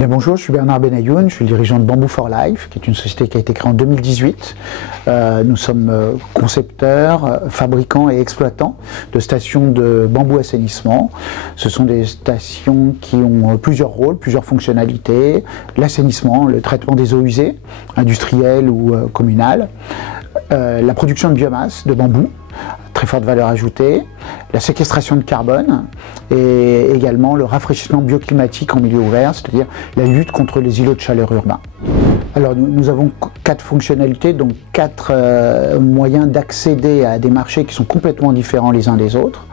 Bien, bonjour, je suis Bernard Benayoun, je suis le dirigeant de Bamboo for Life, qui est une société qui a été créée en 2018. Nous sommes concepteurs, fabricants et exploitants de stations de bambou assainissement. Ce sont des stations qui ont plusieurs rôles, plusieurs fonctionnalités. L'assainissement, le traitement des eaux usées, industrielles ou communales. La production de biomasse, de bambou, très forte valeur ajoutée, la séquestration de carbone et également le rafraîchissement bioclimatique en milieu ouvert, c'est-à-dire la lutte contre les îlots de chaleur urbains. Alors nous avons 4 fonctionnalités, donc 4 moyens d'accéder à des marchés qui sont complètement différents les uns des autres.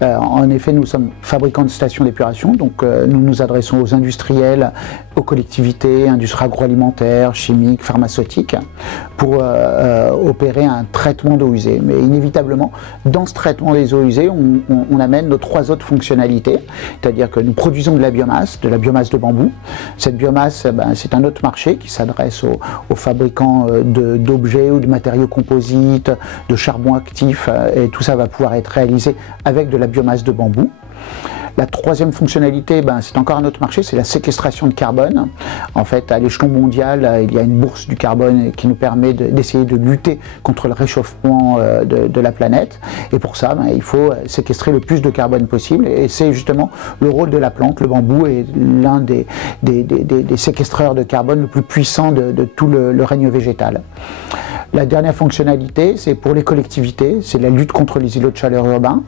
En effet, nous sommes fabricants de stations d'épuration, donc nous nous adressons aux industriels, aux collectivités, industries agroalimentaires, chimiques, pharmaceutiques, pour opérer un traitement d'eau usée. Mais inévitablement, dans ce traitement des eaux usées, on amène nos 3 autres fonctionnalités, c'est-à-dire que nous produisons de la biomasse de bambou. Cette biomasse, c'est un autre marché qui s'adresse aux fabricants d'objets ou de matériaux composites, de charbon actif, et tout ça va pouvoir être réalisé avec de la biomasse de bambou. La 3e fonctionnalité, c'est encore un autre marché, c'est la séquestration de carbone. En fait, à l'échelon mondial, il y a une bourse du carbone qui nous permet d'essayer de lutter contre le réchauffement de la planète. Et pour ça, il faut séquestrer le plus de carbone possible. Et c'est justement le rôle de la plante. Le bambou est l'un des séquestreurs de carbone le plus puissant de tout le règne végétal. La dernière fonctionnalité, c'est pour les collectivités, c'est la lutte contre les îlots de chaleur urbains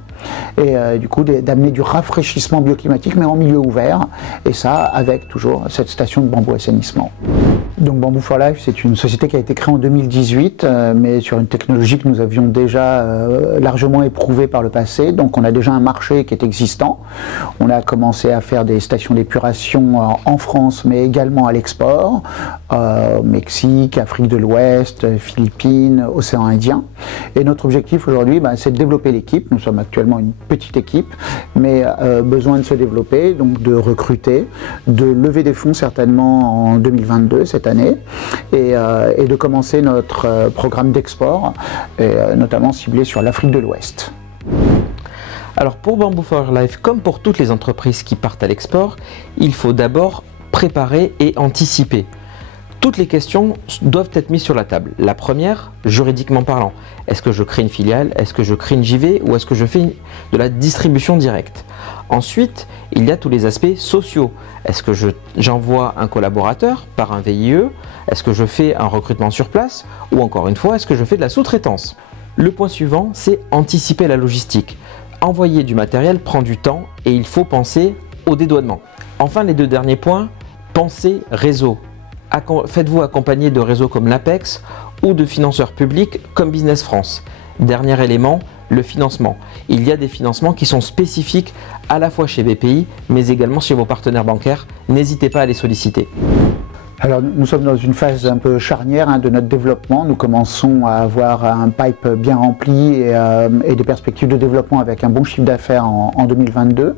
et du coup d'amener du rafraîchissement bioclimatique mais en milieu ouvert, et ça avec toujours cette station de bambou assainissement. Donc Bamboo for Life, c'est une société qui a été créée en 2018, mais sur une technologie que nous avions déjà largement éprouvée par le passé. Donc on a déjà un marché qui est existant. On a commencé à faire des stations d'épuration en France, mais également à l'export, au Mexique, Afrique de l'Ouest, Philippines, Océan Indien. Et notre objectif aujourd'hui, c'est de développer l'équipe. Nous sommes actuellement une petite équipe, mais besoin de se développer, donc de recruter, de lever des fonds certainement en 2022, cette année, et de commencer notre programme d'export, notamment ciblé sur l'Afrique de l'Ouest. Alors pour Bamboo for Life, comme pour toutes les entreprises qui partent à l'export, il faut d'abord préparer et anticiper. Toutes les questions doivent être mises sur la table. La première, juridiquement parlant, est-ce que je crée une filiale, est-ce que je crée une JV ou est-ce que je fais de la distribution directe? Ensuite, il y a tous les aspects sociaux. Est-ce que j'envoie un collaborateur par un VIE? Est-ce que je fais un recrutement sur place? Ou encore une fois, est-ce que je fais de la sous-traitance? Le point suivant, c'est anticiper la logistique. Envoyer du matériel prend du temps et il faut penser au dédouanement. Enfin, les 2 derniers points, pensez réseau. Faites-vous accompagner de réseaux comme l'Apex ou de financeurs publics comme Business France. Dernier élément, le financement. Il y a des financements qui sont spécifiques à la fois chez BPI, mais également chez vos partenaires bancaires. N'hésitez pas à les solliciter. Alors nous sommes dans une phase un peu charnière de notre développement. Nous commençons à avoir un pipe bien rempli et des perspectives de développement avec un bon chiffre d'affaires en 2022.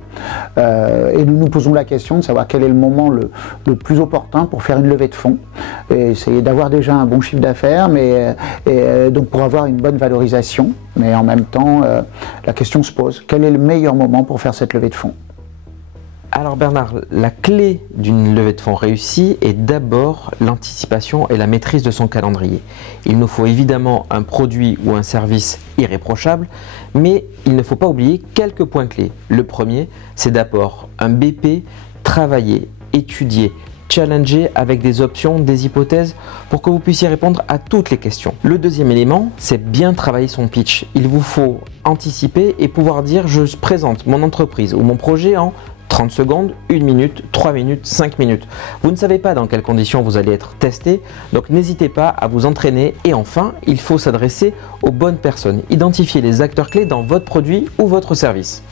Et nous nous posons la question de savoir quel est le moment le plus opportun pour faire une levée de fonds. Et essayer d'avoir déjà un bon chiffre d'affaires, donc pour avoir une bonne valorisation. Mais en même temps, la question se pose, quel est le meilleur moment pour faire cette levée de fonds ? Alors Bernard, la clé d'une levée de fonds réussie est d'abord l'anticipation et la maîtrise de son calendrier. Il nous faut évidemment un produit ou un service irréprochable, mais il ne faut pas oublier quelques points clés. Le premier, c'est d'abord un BP, travailler, étudier, challenger avec des options, des hypothèses pour que vous puissiez répondre à toutes les questions. Le deuxième élément, c'est bien travailler son pitch. Il vous faut anticiper et pouvoir dire je présente mon entreprise ou mon projet en 30 secondes, 1 minute, 3 minutes, 5 minutes. Vous ne savez pas dans quelles conditions vous allez être testé, donc n'hésitez pas à vous entraîner. Et enfin, il faut s'adresser aux bonnes personnes. Identifiez les acteurs clés dans votre produit ou votre service.